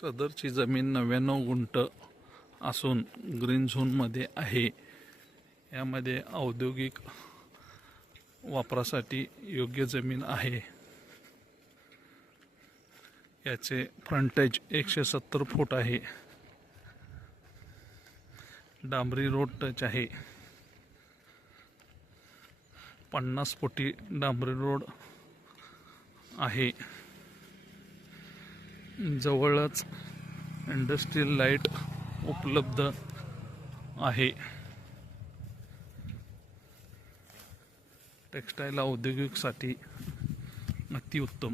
सदरची जमीन 99 गुंठ असून ग्रीन झोनमध्ये आहे. यामध्ये औद्योगिक वापरासाठी योग्य जमीन आहे. याचे फ्रंटेज 170 फूट आहे. डांबरी रोड टच आहे. 50 फुटी डांबरी रोड आहे. जवळच इंडस्ट्रियल लाईट उपलब्ध आहे. टेक्सटाईल औद्योगिकसाठी अतिउत्तम.